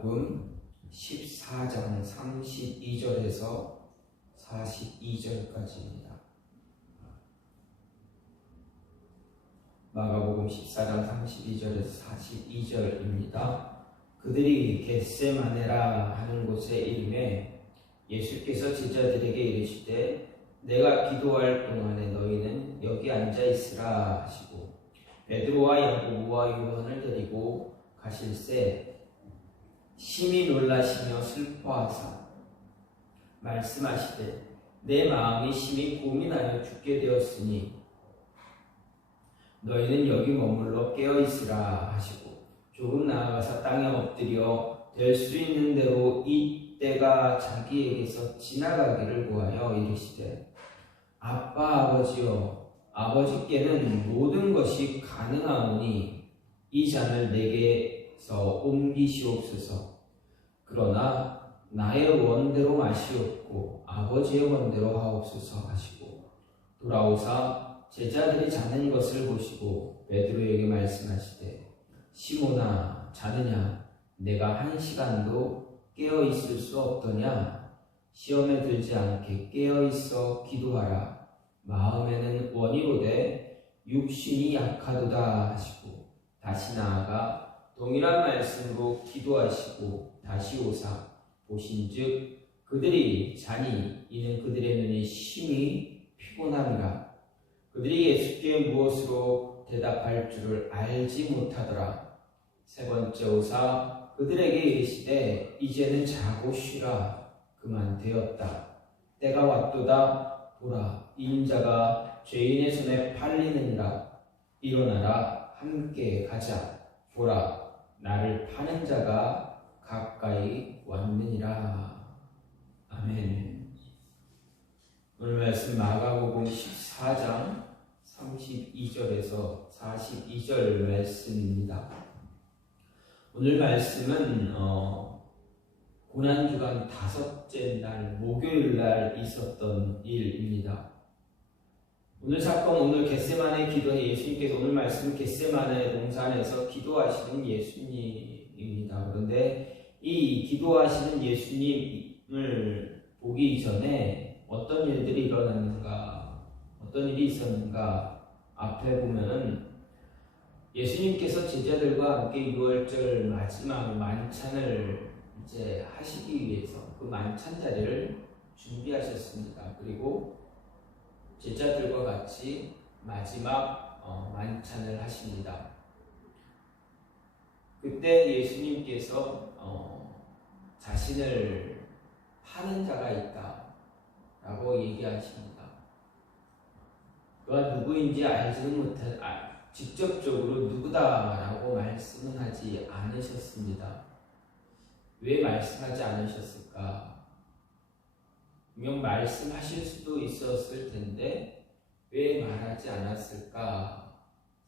마가복음 14장 32절에서 42절까지입니다. 마가복음 14장 32절에서 42절입니다. 그들이 겟세마네라 하는 곳에 이름에 예수께서 제자들에게 이르시되 내가 기도할 동안에 너희는 여기 앉아 있으라 하시고 베드로와 야고보와 요한을 데리고 가실새 심히 놀라시며 슬퍼하사 말씀하시되 내 마음이 심히 고민하여 죽게 되었으니 너희는 여기 머물러 깨어있으라 하시고 조금 나아가서 땅에 엎드려 될 수 있는 대로 이 때가 자기에게서 지나가기를 구하여 이르시되 아빠 아버지여 아버지께는 모든 것이 가능하오니 이 잔을 내게서 옮기시옵소서. 그러나 나의 원대로 마시옵고 아버지의 원대로 하옵소서 하시고 돌아오사 제자들이 자는 것을 보시고 베드로에게 말씀하시되 시몬아 자느냐 내가 1시간도 깨어 있을 수 없더냐 시험에 들지 않게 깨어 있어 기도하라 마음에는 원이로되 육신이 약하도다 하시고 다시 나아가 동일한 말씀으로 기도하시고 다시 오사 보신즉 그들이 자니 이는 그들의 눈이 심히 피곤함이라 그들이 예수께 무엇으로 대답할 줄을 알지 못하더라. 세 번째 오사 그들에게 이르시되 이제는 자고 쉬라 그만 되었다. 때가 왔도다. 보라 인자가 죄인의 손에 팔리느니라. 일어나라 함께 가자. 보라 나를 파는 자가 가까이 왔느니라. 아멘. 오늘 말씀 마가복음 14장 32절에서 42절 말씀입니다. 오늘 말씀은 고난주간 5째 날 목요일 날 있었던 일입니다. 오늘 사건 오늘 겟세마네 기도에 예수님께서 오늘 말씀은 겟세마네 동산에서 기도하시는 예수님입니다. 그런데 이 기도하시는 예수님을 보기 전에 어떤 일들이 일어났는가, 어떤 일이 있었는가 앞에 보면 예수님께서 제자들과 함께 6월절 마지막 만찬을 이제 하시기 위해서 그 만찬 자리를 준비하셨습니다. 그리고 제자들과 같이 마지막 만찬을 하십니다. 그때 예수님께서 자신을 파는 자가 있다 라고 얘기하십니다. 그가 누구인지 알지는 못한 직접적으로 누구다라고 말씀은 하지 않으셨습니다. 왜 말씀하지 않으셨을까? 분명 말씀하실 수도 있었을 텐데 왜 말하지 않았을까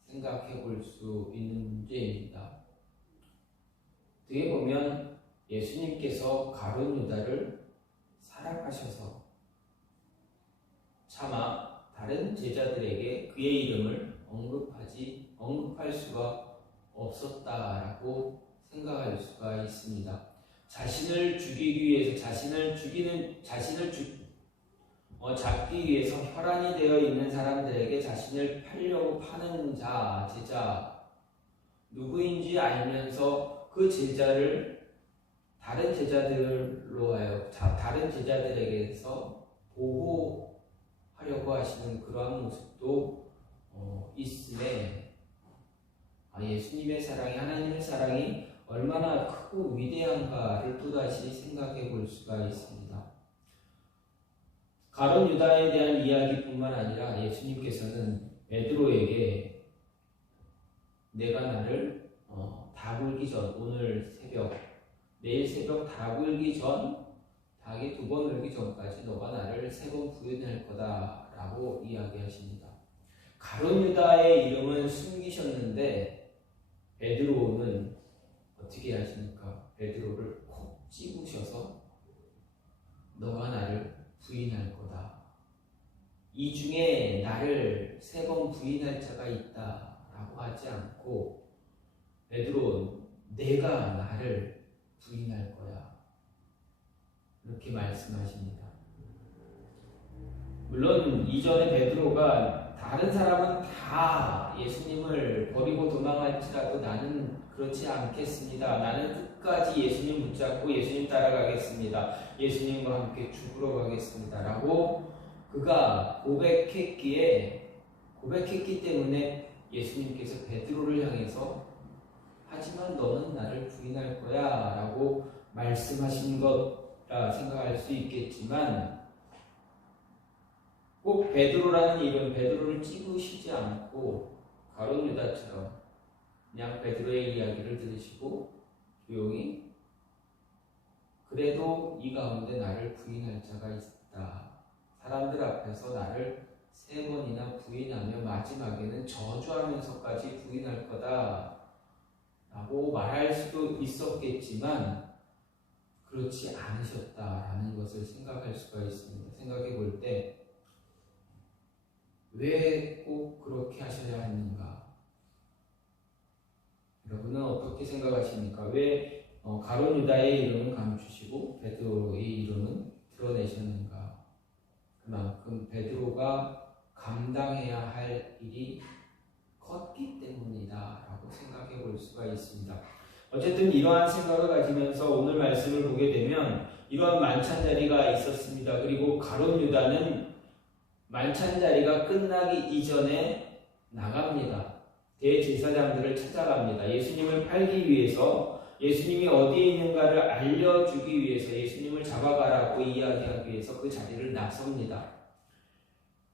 생각해 볼 수 있는 문제입니다. 뒤에 보면 예수님께서 가룟 유다를 사랑하셔서 차마 다른 제자들에게 그의 이름을 언급할 수가 없었다라고 생각할 수가 있습니다. 자신을 죽이기 위해서 잡기 위해서 혈안이 되어 있는 사람들에게 자신을 팔려고 파는 자, 제자 누구인지 알면서 그 제자를 다른 제자들에게서 보호하려고 하시는 그러한 모습도 있음에 예수님의 사랑이 하나님의 사랑이 얼마나 크고 위대한가를 또다시 생각해 볼 수가 있습니다. 가룟 유다에 대한 이야기뿐만 아니라 예수님께서는 베드로에게 내가 나를 닭울기 전 내일 새벽 닭울기 전 닭이 2번 울기 전까지 너가 나를 3번 부인할 거다라고 이야기하십니다. 가룟 유다의 이름은 숨기셨는데 베드로는 어떻게 하십니까? 베드로를 콕 집으셔서 너가 나를 부인할 거다. 이 중에 나를 3번 부인할 자가 있다라고 하지 않고 베드로는 내가 나를 부인할 거야. 이렇게 말씀하십니다. 물론 이전에 베드로가 다른 사람은 다 예수님을 버리고 도망할지라도 나는 그렇지 않겠습니다. 나는 끝까지 예수님 붙잡고 예수님 따라가겠습니다. 예수님과 함께 죽으러 가겠습니다. 라고 그가 고백했기 때문에 예수님께서 베드로를 향해서 하지만 너는 나를 부인할 거야 라고 말씀하신 것라 생각할 수 있겠지만 꼭 베드로라는 이름, 베드로를 찍으시지 않고 가룟 유다처럼 그냥 베드로의 이야기를 들으시고 조용히 그래도 이 가운데 나를 부인할 자가 있다. 사람들 앞에서 나를 3번이나 부인하며 마지막에는 저주하면서까지 부인할 거다 라고 말할 수도 있었겠지만 그렇지 않으셨다라는 것을 생각할 수가 있습니다. 생각해 볼 때 왜 꼭 그렇게 하셔야 했는가? 여러분은 어떻게 생각하십니까? 왜 가룟 유다의 이름은 감추시고 베드로의 이름은 드러내셨는가? 그만큼 베드로가 감당해야 할 일이 컸기 때문이다 라고 생각해 볼 수가 있습니다. 어쨌든 이러한 생각을 가지면서 오늘 말씀을 보게 되면 이러한 만찬자리가 있었습니다. 그리고 가룟 유다는 만찬자리가 끝나기 이전에 나갑니다. 대제사장들을 찾아갑니다. 예수님을 팔기 위해서, 예수님이 어디에 있는가를 알려주기 위해서, 예수님을 잡아가라고 이야기하기 위해서 그 자리를 나섭니다.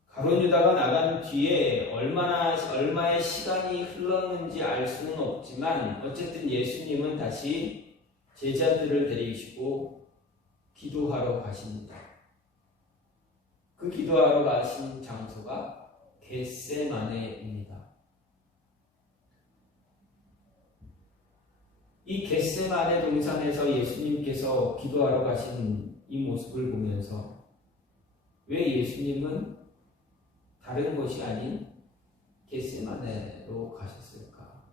가룟 유다가 나간 뒤에 얼마의 시간이 흘렀는지 알 수는 없지만 어쨌든 예수님은 다시 제자들을 데리시고 기도하러 가십니다. 그 기도하러 가신 장소가 겟세마네입니다. 이 겟세마네 동산에서 예수님께서 기도하러 가신 이 모습을 보면서 왜 예수님은 다른 곳이 아닌 겟세마네로 가셨을까?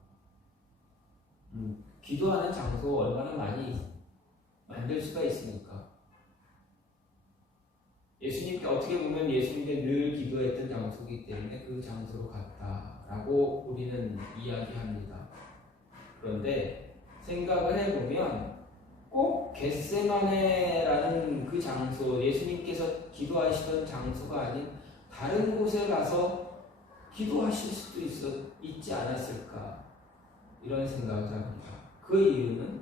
기도하는 장소 얼마나 많이 만들 수가 있습니까? 예수님께 어떻게 보면 예수님께 늘 기도했던 장소이기 때문에 그 장소로 갔다라고 우리는 이야기합니다. 그런데 생각을 해보면 꼭 겟세마네라는 그 장소, 예수님께서 기도하시던 장소가 아닌 다른 곳에 가서 기도하실 수도 있지 않았을까 이런 생각을 합니다. 그 이유는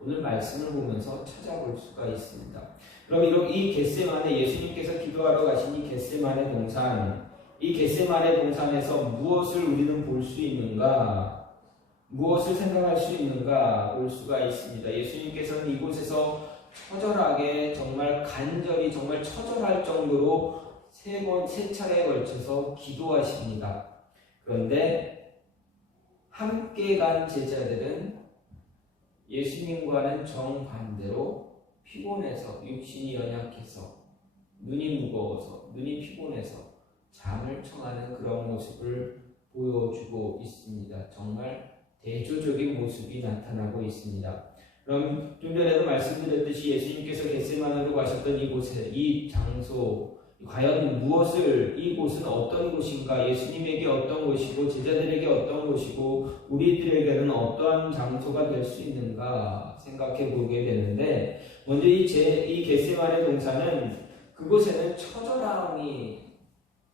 오늘 말씀을 보면서 찾아볼 수가 있습니다. 그럼 이 겟세마네, 예수님께서 기도하러 가신 이 겟세마네 동산, 이 겟세마네 동산에서 무엇을 우리는 볼 수 있는가? 무엇을 생각할 수 있는가? 볼 수가 있습니다. 예수님께서는 이곳에서 처절하게, 정말 간절히, 정말 처절할 정도로 세 차례에 걸쳐서 기도하십니다. 그런데 함께 간 제자들은 예수님과는 정반대로 피곤해서, 육신이 연약해서, 눈이 무거워서, 눈이 피곤해서 잠을 청하는 그런 모습을 보여주고 있습니다. 정말 대조적인 모습이 나타나고 있습니다. 그럼 좀 전에도 말씀드렸듯이 예수님께서 겟세마네로 가셨던 이곳에, 이 장소, 과연 무엇을, 이곳은 어떤 곳인가, 예수님에게 어떤 곳이고 제자들에게 어떤 곳이고 우리들에게는 어떠한 장소가 될 수 있는가 생각해 보게 되는데, 먼저 이 겟세마네 동산은 그곳에는 처절함이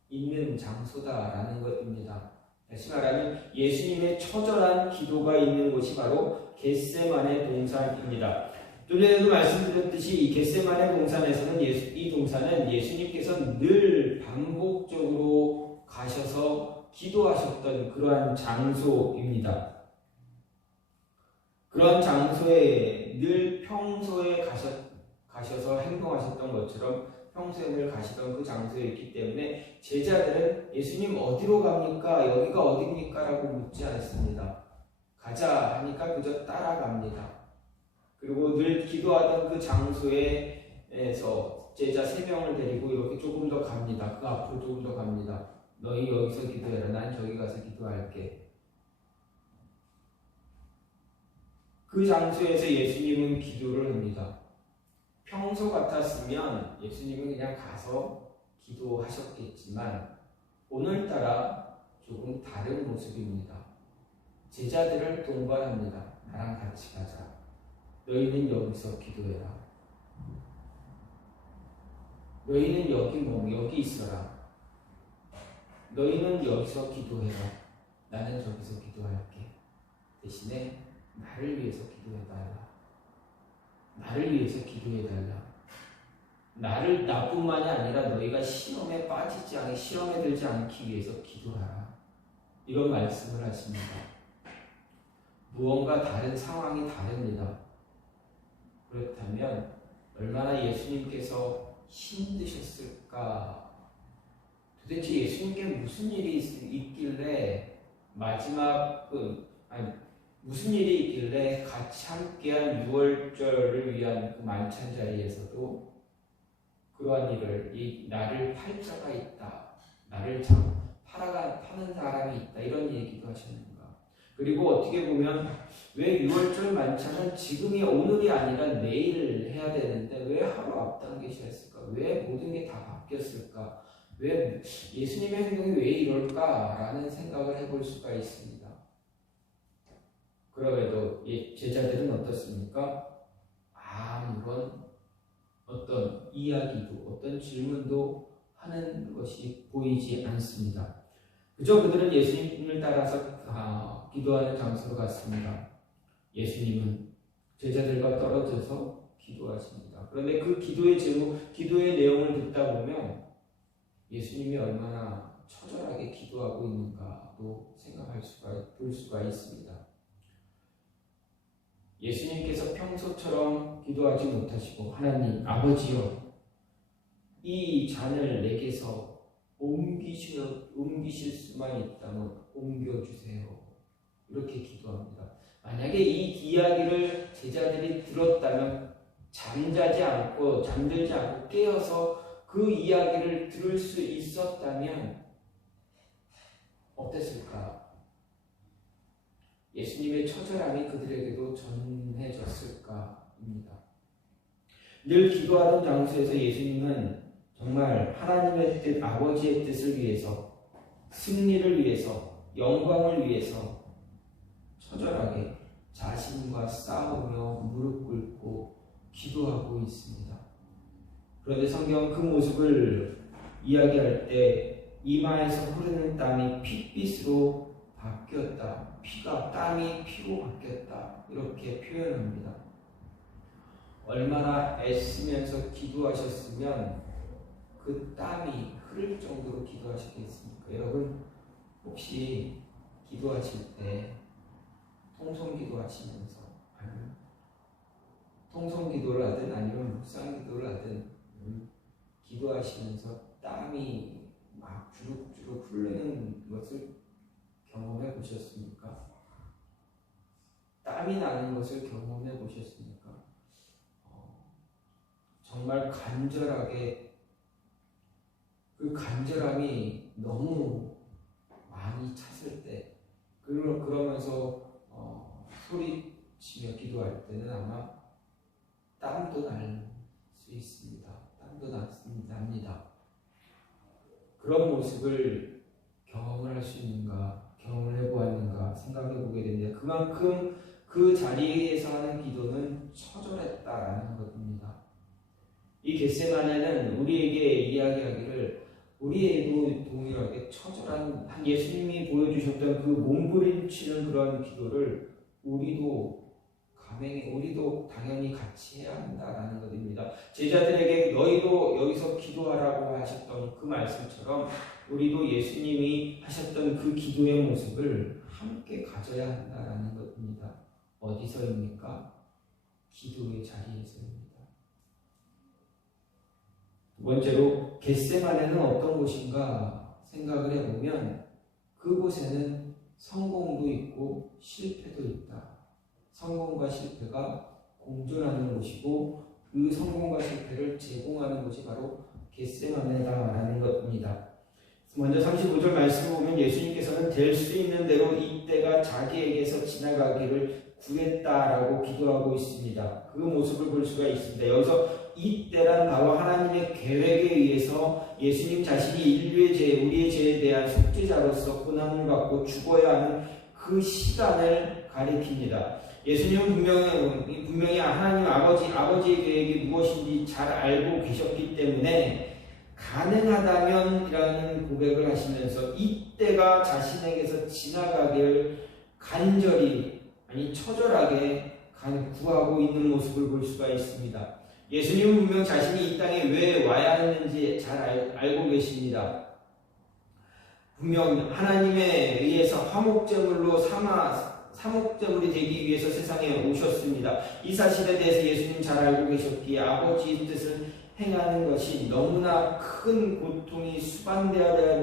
있는 장소다라는 것입니다. 다시 말하면 예수님의 처절한 기도가 있는 곳이 바로 겟세마네 동산입니다. 좀 전에도 말씀드렸듯이 이 겟세마네 동산에서는 이 동산은 예수님께서 늘 반복적으로 가셔서 기도하셨던 그러한 장소입니다. 그런 장소에 늘 평소에 가셔서 행동하셨던 것처럼 평소에 늘 가시던 그 장소에 있기 때문에 제자들은 예수님 어디로 갑니까? 여기가 어디입니까? 라고 묻지 않습니다. 가자 하니까 그저 따라갑니다. 그리고 늘 기도하던 그 장소에서 제자 3명을 데리고 이렇게 조금 더 갑니다. 그 앞으로 조금 더 갑니다. 너희 여기서 기도해라. 난 저기 가서 기도할게. 그 장소에서 예수님은 기도를 합니다. 평소 같았으면 예수님은 그냥 가서 기도하셨겠지만 오늘따라 조금 다른 모습입니다. 제자들을 동반합니다. 나랑 같이 가자. 너희는 여기서 기도해라. 너희는 여기 있어라. 너희는 여기서 기도해라. 나는 저기서 기도할게. 대신에 나를 위해서 기도해달라. 나를 위해서 기도해달라. 나뿐만이 아니라 너희가 시험에 빠지지 않게, 시험에 들지 않기 위해서 기도하라. 이런 말씀을 하십니다. 무언가 다른 상황이 다릅니다. 그렇다면 얼마나 예수님께서 힘드셨을까? 도대체 예수님께 무슨 일이 있길래 무슨 일이 있길래 같이 함께한 6월절을 위한 그 만찬 자리에서도 그러한 일을, 나를 팔자가 있다, 나를 파는 사람이 있다, 이런 얘기도 하셨는가? 그리고 어떻게 보면 왜 6월절 만찬은 지금이 오늘이 아니라 내일 해야 되는데 왜 하루 앞당기셨을까? 왜 모든 게 다 바뀌었을까? 왜 예수님의 행동이 왜 이럴까라는 생각을 해볼 수가 있습니다. 그럼에도 제자들은 어떻습니까? 아무런 어떤 이야기도 어떤 질문도 하는 것이 보이지 않습니다. 그저 그들은 예수님을 따라서 기도하는 장소로 갔습니다. 예수님은 제자들과 떨어져서 기도하십니다. 그런데 그 기도의 내용을 듣다 보면 예수님이 얼마나 처절하게 기도하고 있는가도 볼 수가 있습니다. 예수님께서 평소처럼 기도하지 못하시고 하나님 아버지여 이 잔을 내게서 옮기실 수만 있다면 옮겨주세요. 이렇게 기도합니다. 만약에 이 이야기를 제자들이 들었다면 잠들지 않고 깨어서 그 이야기를 들을 수 있었다면 어땠을까? 예수님의 처절함이 그들에게도 전해졌을까입니다. 늘 기도하던 장소에서 예수님은 정말 하나님의 뜻, 아버지의 뜻을 위해서, 승리를 위해서, 영광을 위해서 처절하게 자신과 싸우며 무릎 꿇고 기도하고 있습니다. 그런데 성경은 그 모습을 이야기할 때 이마에서 흐르는 땀이 핏빛으로 바뀌었다. 땀이 피로 바뀌었다. 이렇게 표현합니다. 얼마나 애쓰면서 기도하셨으면 그 땀이 흐를 정도로 기도하셨겠습니까? 여러분 혹시 기도하실 때 통성기도를 하든 아니면 묵상기도를 하든 기도하시면서 땀이 막 주룩주룩 흐르는 것을 경험해 보셨습니까? 땀이 나는 것을 경험해 보셨습니까? 정말 간절하게 그 간절함이 너무 많이 찼을 때 그러면서 소리치며 기도할 때는 아마 땀도 날 수 있습니다. 땀도 납니다. 그런 모습을 경험을 할 수 있는가, 경험을 해보았는가 생각해 보게 됩니다. 그만큼 그 자리에서 하는 기도는 처절했다라는 것입니다. 이 겟세마네는 우리에게 이야기하기를 우리에도 동일하게 처절한 예수님이 보여주셨던 그 몸부림치는 그런 기도를 우리도 당연히 같이 해야 한다라는 것입니다. 제자들에게 너희도 여기서 기도하라고 하셨던 그 말씀처럼 우리도 예수님이 하셨던 그 기도의 모습을 함께 가져야 한다라는 것입니다. 어디서입니까? 기도의 자리에서입니다. 두 번째로 겟세마네는 어떤 곳인가 생각을 해보면 그곳에는 성공도 있고 실패도 있다. 성공과 실패가 공존하는 곳이고 그 성공과 실패를 제공하는 곳이 바로 겟세마네다라는 것입니다. 먼저 35절 말씀을 보면 예수님께서는 될 수 있는 대로 이때가 자기에게서 지나가기를 구했다라고 기도하고 있습니다. 그 모습을 볼 수가 있습니다. 여기서 이때란 바로 하나님의 계획에 의해서 예수님 자신이 인류의 죄, 우리의 죄에 대한 속죄자로서 고난을 받고 죽어야 하는 그 시간을 가리킵니다. 예수님은 분명히 하나님 아버지의 계획이 무엇인지 잘 알고 계셨기 때문에 가능하다면 이라는 고백을 하시면서 이때가 자신에게서 지나가기를 간절히 처절하게 구하고 있는 모습을 볼 수가 있습니다. 예수님은 분명 자신이 이 땅에 왜 와야 했는지 잘 알고 계십니다. 분명 하나님에 의해서 화목제물이 되기 위해서 세상에 오셨습니다. 이 사실에 대해서 예수님 잘 알고 계셨기에 아버지의 뜻을 행하는 것이 너무나 큰 고통이 수반되어져야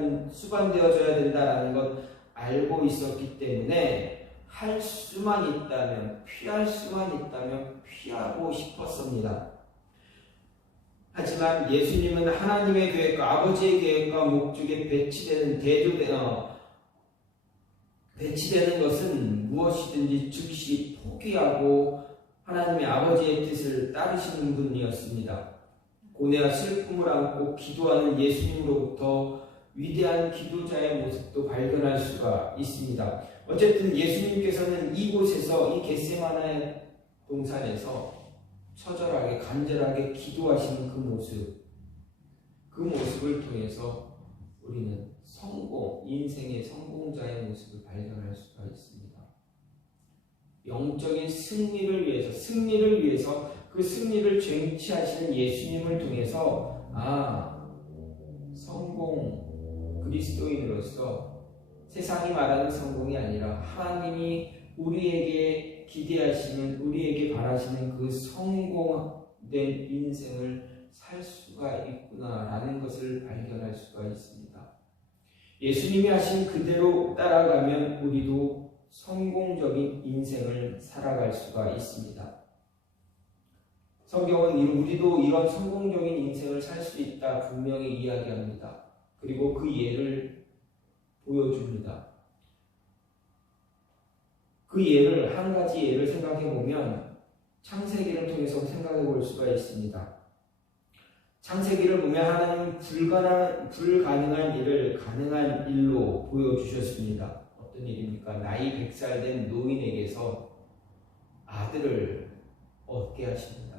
된다는 것 알고 있었기 때문에 할 수만 있다면, 피할 수만 있다면 피하고 싶었습니다. 하지만 예수님은 하나님의 계획과 아버지의 계획과 목적에 배치되는 것은 무엇이든지 즉시 포기하고 하나님의 아버지의 뜻을 따르시는 분이었습니다. 고뇌와 슬픔을 안고 기도하는 예수님으로부터 위대한 기도자의 모습도 발견할 수가 있습니다. 어쨌든 예수님께서는 이곳에서 이 겟세마네 동산에서 처절하게 간절하게 기도하시는 그 모습을 통해서 우리는 인생의 성공자의 모습을 발견할 수가 있습니다. 영적인 승리를 위해서 그 승리를 쟁취하시는 예수님을 통해서 성공 그리스도인으로서 세상이 말하는 성공이 아니라 하나님이 우리에게 기대하시는, 우리에게 바라시는 그 성공된 인생을 살 수가 있구나라는 것을 발견할 수가 있습니다. 예수님이 하신 그대로 따라가면 우리도 성공적인 인생을 살아갈 수가 있습니다. 성경은 우리도 이런 성공적인 인생을 살 수 있다 분명히 이야기합니다. 그리고 그 예를 보여줍니다. 그 예를, 한 가지 예를 생각해 보면 창세기를 통해서 생각해 볼 수가 있습니다. 창세기를 보면 하나님은 불가능한 일을 가능한 일로 보여주셨습니다. 어떤 일입니까? 나이 100살 된 노인에게서 아들을 얻게 하십니다.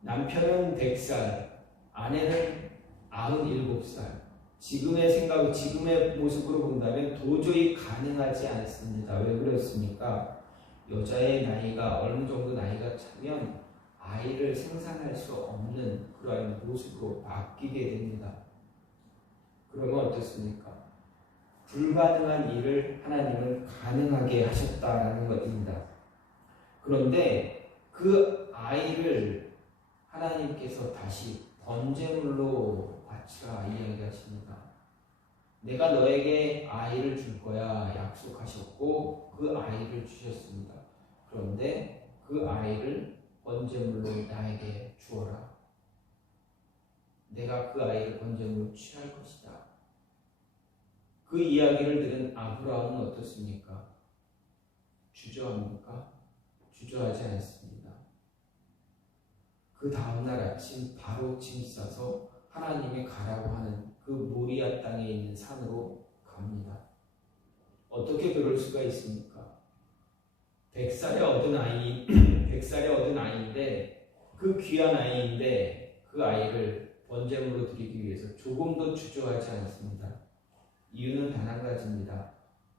남편은 100살, 아내는 97살. 지금의 모습으로 본다면 도저히 가능하지 않습니다. 왜 그렇습니까? 여자의 나이가 어느 정도 나이가 차면 아이를 생산할 수 없는 그러한 모습으로 바뀌게 됩니다. 그러면 어떻습니까? 불가능한 일을 하나님은 가능하게 하셨다라는 것입니다. 그런데 그 아이를 하나님께서 다시 번제물로 바치라 이야기하십니다. 내가 너에게 아이를 줄 거야 약속하셨고 그 아이를 주셨습니다. 그런데 그 아이를 번제물로 나에게 주어라. 내가 그 아이를 번제물로 취할 것이다. 그 이야기를 들은 아브라함은 어떻습니까? 주저합니까? 주저하지 않습니다. 그 다음날 아침 바로 짐 싸서 하나님이 가라고 하는 그 모리아 땅에 있는 산으로 갑니다. 어떻게 그럴 수가 있습니까? 100살에 얻은 아이인데 그 귀한 아이인데 그 아이를 번제물로 드리기 위해서 조금도 주저하지 않습니다. 이유는 단 한 가지입니다.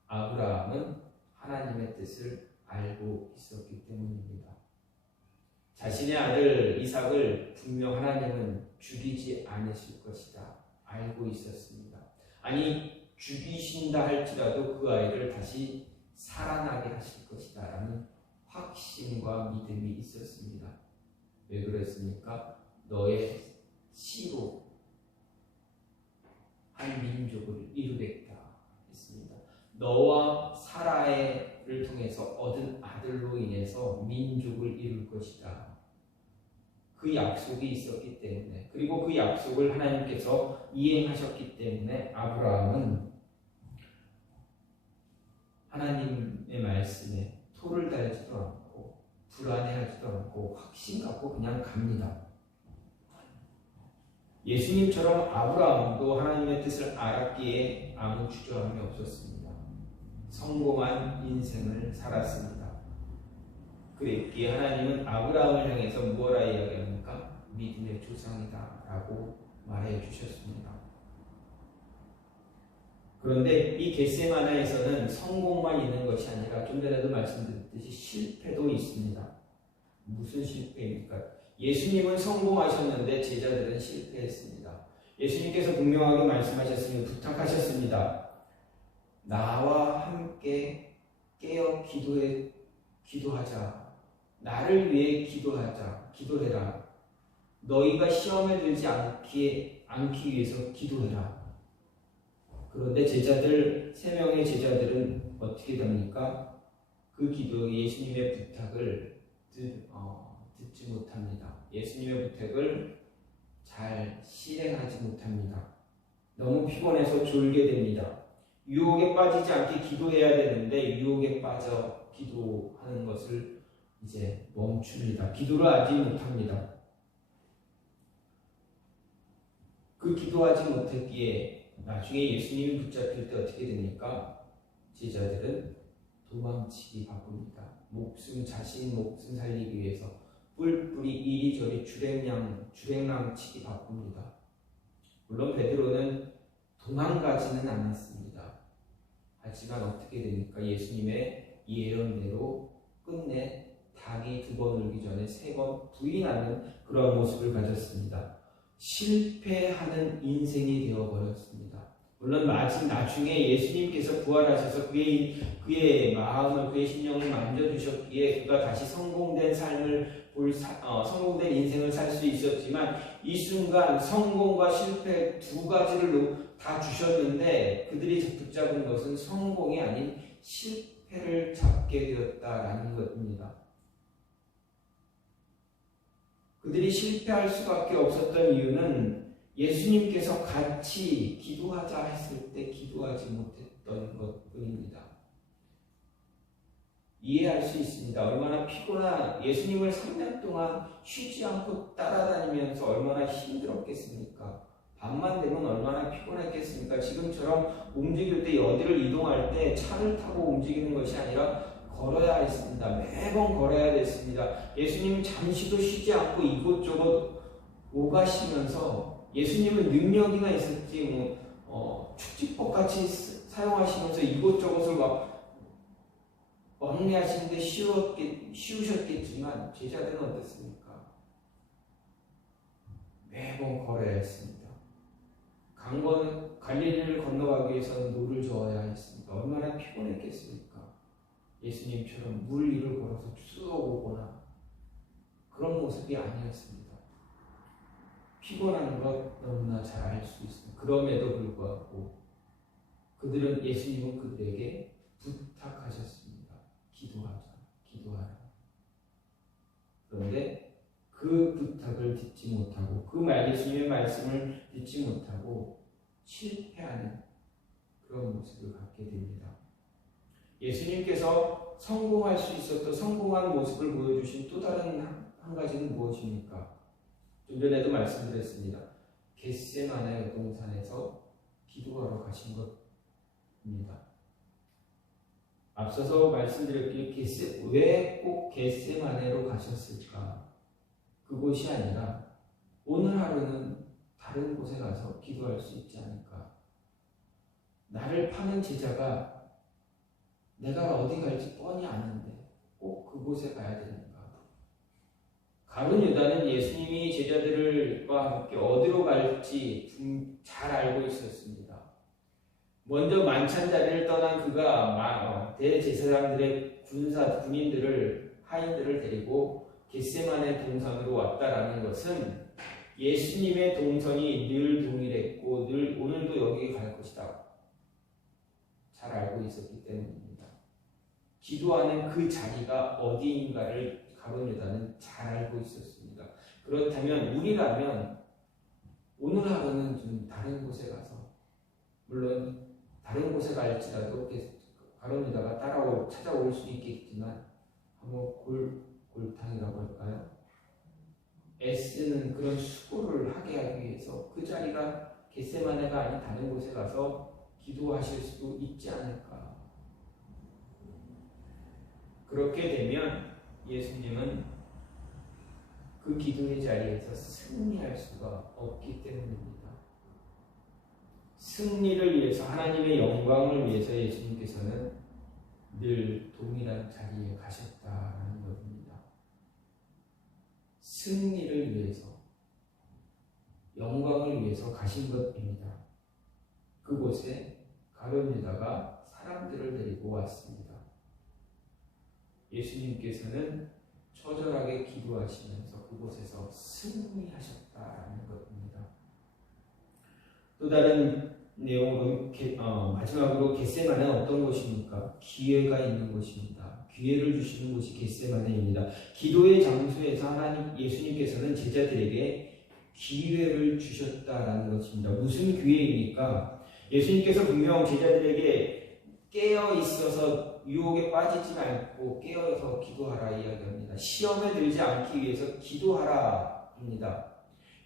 아브라함은 하나님의 뜻을 알고 있었기 때문입니다. 자신의 아들 이삭을 분명 하나님은 죽이지 않으실 것이다. 알고 있었습니다. 아니 죽이신다 할지라도 그 아이를 다시 살아나게 하실 것이다 라는 확신과 믿음이 있었습니다. 왜 그랬습니까? 너의 씨로 한 민족을 이루겠다 했습니다. 너와 사라를 통해서 얻은 아들로 인해서 민족을 이룰 것이다. 그 약속이 있었기 때문에, 그리고 그 약속을 하나님께서 이행하셨기 때문에 아브라함은 하나님의 말씀에 토를 달지도 않고 불안해하지도 않고 확신 갖고 그냥 갑니다. 예수님처럼 아브라함도 하나님의 뜻을 알았기에 아무 주저함이 없었습니다. 성공한 인생을 살았습니다. 그랬기에 하나님은 아브라함을 향해서 무엇라 이야기합니까? 믿음의 조상이다 라고 말해 주셨습니다. 그런데 이 겟세마나에서는 성공만 있는 것이 아니라 좀 전에도 말씀드렸듯이 실패도 있습니다. 무슨 실패입니까? 예수님은 성공하셨는데 제자들은 실패했습니다. 예수님께서 분명하게 말씀하셨으며 부탁하셨습니다. 나와 함께 깨어 기도하자. 나를 위해 기도해라. 너희가 시험에 들지 않기 위해서 기도해라. 그런데 세 명의 제자들은 어떻게 됩니까? 그 기도, 예수님의 부탁을 듣지 못합니다. 예수님의 부탁을 잘 실행하지 못합니다. 너무 피곤해서 졸게 됩니다. 유혹에 빠지지 않게 기도해야 되는데 유혹에 빠져 기도하는 것을 이제 멈춥니다. 기도를 하지 못합니다. 그 기도하지 못했기에 나중에 예수님이 붙잡힐 때 어떻게 됩니까? 제자들은 도망치기 바쁩니다. 자신 목숨 살리기 위해서 뿔뿔이 이리저리 주랭랑치기 바쁩니다. 물론 베드로는 도망가지는 않았습니다. 하지만 어떻게 됩니까? 예수님의 예언대로 끝내 닭이 2번 울기 전에 3번 부인하는 그런 모습을 가졌습니다. 실패하는 인생이 되어버렸습니다. 물론 나중에 예수님께서 부활하셔서 그의 마음을, 그의 심령을 만져주셨기에 그가 다시 성공된 성공된 인생을 살 수 있었지만 이 순간 성공과 실패 두 가지를 다 주셨는데 그들이 붙잡은 것은 성공이 아닌 실패를 잡게 되었다라는 것입니다. 그들이 실패할 수밖에 없었던 이유는 예수님께서 같이 기도하자 했을 때 기도하지 못했던 것뿐입니다. 이해할 수 있습니다. 얼마나 예수님을 3년 동안 쉬지 않고 따라다니면서 얼마나 힘들었겠습니까? 밤만 되면 얼마나 피곤했겠습니까? 지금처럼 움직일 때 어디를 이동할 때 차를 타고 움직이는 것이 아니라 걸어야 했습니다. 매번 걸어야 됐습니다. 예수님은 잠시도 쉬지 않고 이곳저곳 오가시면서 예수님은 능력이나 있었지 축지법 같이 사용하시면서 이곳저곳을 왕래하시는데 쉬우셨겠지만 제자들은 어땠습니까? 매번 걸어야 했습니다. 갈릴리를 건너가기 위해서는 노를 저어야 했습니다. 얼마나 피곤했겠습니까? 예수님처럼 물 위를 걸어서 쭉 오거나 그런 모습이 아니었습니다. 피곤한 것 너무나 잘 알 수 있습니다. 그럼에도 불구하고 예수님은 그들에게 부탁하셨습니다. 기도하라. 그런데 그 부탁을 듣지 못하고 예수님의 말씀을 듣지 못하고 실패하는 그런 모습을 갖게 됩니다. 예수님께서 성공할 수 있었던 성공한 모습을 보여주신 또 다른 한 가지는 무엇입니까? 좀 전에도 말씀드렸습니다. 겟세마네 여동산에서 기도하러 가신 것입니다. 앞서서 말씀드렸기에 왜 꼭 겟세마네로 가셨을까? 그곳이 아니라 오늘 하루는 다른 곳에 가서 기도할 수 있지 않을까? 나를 파는 제자가 내가 어디 갈지 뻔히 아는데 꼭 그곳에 가야 되는가? 가룟 유다는 예수님이 제자들과 함께 어디로 갈지 잘 알고 있었습니다. 먼저 만찬 자리를 떠난 그가 대제사장들의 하인들을 데리고 겟세마네 동산으로 왔다라는 것은 예수님의 동선이 늘 동일했고 오늘도 여기 갈 것이다. 잘 알고 있었기 때문입니다. 기도하는 그 자리가 어디인가를 가룟 유다는 잘 알고 있었습니다. 그렇다면 우리라면 오늘 하루는 좀 다른 곳에 가서 물론 다른 곳에 갈지라도 가룟 유다가 찾아올 수 있겠지만 한번 골탕이라고 할까요? 애쓰는 그런 수고를 하게 하기 위해서 그 자리가 겟세마네가 아닌 다른 곳에 가서 기도하실 수도 있지 않을까. 그렇게 되면 예수님은 그 기도의 자리에서 승리할 수가 없기 때문입니다. 승리를 위해서, 하나님의 영광을 위해서 예수님께서는 늘 동일한 자리에 가셨다는 것입니다. 승리를 위해서, 영광을 위해서 가신 것입니다. 그곳에 가룟 유다가 사람들을 데리고 왔습니다. 예수님께서는 처절하게 기도하시면서 그곳에서 승리하셨다는 것입니다. 또 다른 내용으로 마지막으로 겟세마네는 어떤 곳입니까? 기회가 있는 곳입니다. 기회를 주시는 곳이 겟세마네입니다. 기도의 장소에서 예수님께서는 제자들에게 기회를 주셨다라는 것입니다. 무슨 기회입니까? 예수님께서 분명 제자들에게 깨어 있어서 유혹에 빠지지 않고 깨어서 기도하라 이야기합니다. 시험에 들지 않기 위해서 기도하라입니다.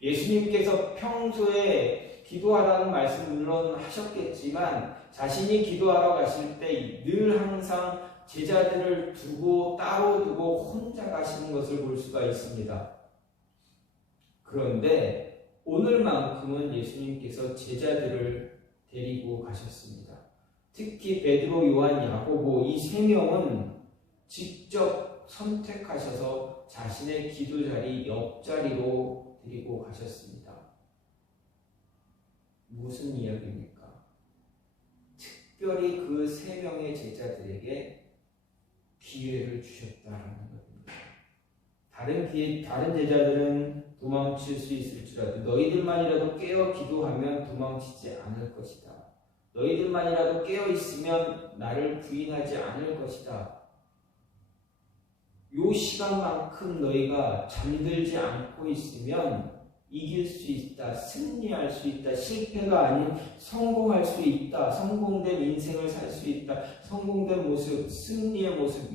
예수님께서 평소에 기도하라는 말씀 물론 하셨겠지만 자신이 기도하러 가실 때 늘 항상 제자들을 따로 두고 혼자 가시는 것을 볼 수가 있습니다. 그런데 오늘만큼은 예수님께서 제자들을 데리고 가셨습니다. 특히 베드로, 요한, 야고보 이 세 명은 직접 선택하셔서 자신의 기도 자리 옆자리로 데리고 가셨습니다. 무슨 이야기입니까? 특별히 그 세 명의 제자들에게 기회를 주셨다는 겁니다. 다른 제자들은 도망칠 수 있을지라도 너희들만이라도 깨어 기도하면 도망치지 않을 것이다. 너희들만이라도 깨어 있으면 나를 부인하지 않을 것이다. 요 시간만큼 너희가 잠들지 않고 있으면 이길 수 있다, 승리할 수 있다, 실패가 아닌 성공할 수 있다, 성공된 인생을 살 수 있다, 성공된 모습, 승리의 모습,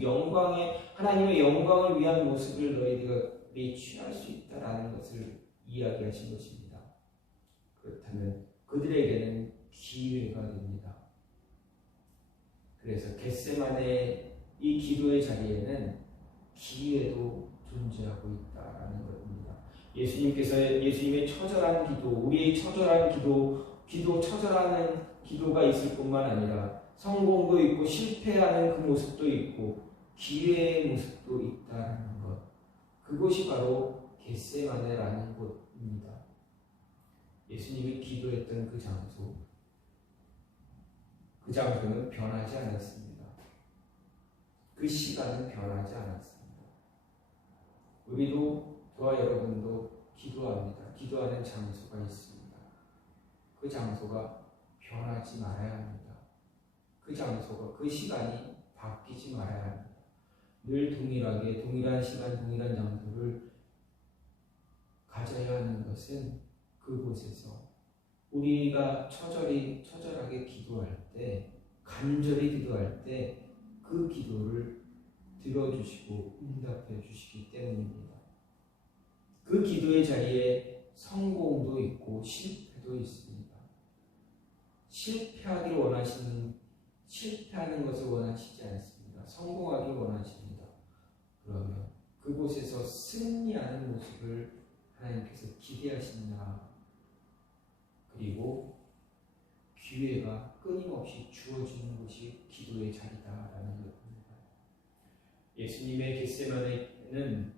하나님의 영광을 위한 모습을 너희들이 취할 수 있다라는 것을 이야기하신 것입니다. 그렇다면 그들에게는 기회가 됩니다. 그래서 겟세마네 이 기도의 자리에는 기회도 존재하고 있다라는 것입니다. 예수님의 처절한 기도, 우리의 처절한 처절하는 기도가 있을 뿐만 아니라 성공도 있고 실패하는 그 모습도 있고 기회의 모습도 있다는 것. 그것이 바로 겟세마네라는 곳입니다. 예수님이 기도했던 그 장소는 변하지 않았습니다. 그 시간은 변하지 않았습니다. 우리도 저와 여러분도 기도합니다. 기도하는 장소가 있습니다. 그 장소가 변하지 말아야 합니다. 그 시간이 바뀌지 말아야 합니다. 늘 동일하게 동일한 시간, 동일한 장소를 가져야 하는 것은 그곳에서 우리가 처절하게 기도할 때, 간절히 기도할 때 그 기도를 들어주시고 응답해 주시기 때문입니다. 그 기도의 자리에 성공도 있고 실패도 있습니다. 실패하는 것을 원하시지 않습니다. 성공하길 원하십니다. 그러면 그곳에서 승리하는 모습을 하나님께서 기대하신다. 그리고 기회가 끊임없이 주어지는 곳이 기도의 자리다라는 것입니다. 예수님의 겟세마네는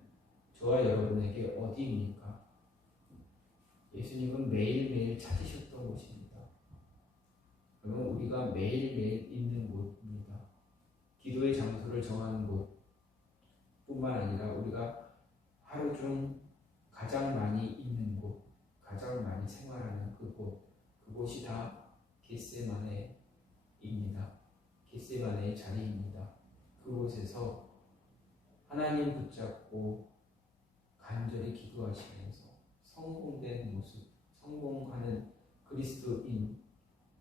저와 여러분에게 어디입니까? 예수님은 매일매일 찾으셨던 곳입니다. 그러면 우리가 매일매일 있는 곳입니다. 기도의 장소를 정하는 곳뿐만 아니라 우리가 하루 중 가장 많이 있는 곳, 가장 많이 생활하는 그곳이 다 겟세마네입니다. 겟세마네의 자리입니다. 그곳에서 하나님 붙잡고 간절히 기도하시면서 성공된 모습, 성공하는 그리스도인,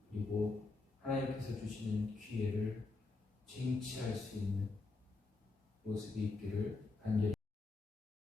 그리고 하나님께서 주시는 기회를 쟁취할 수 있는 모습이 있기를 간절히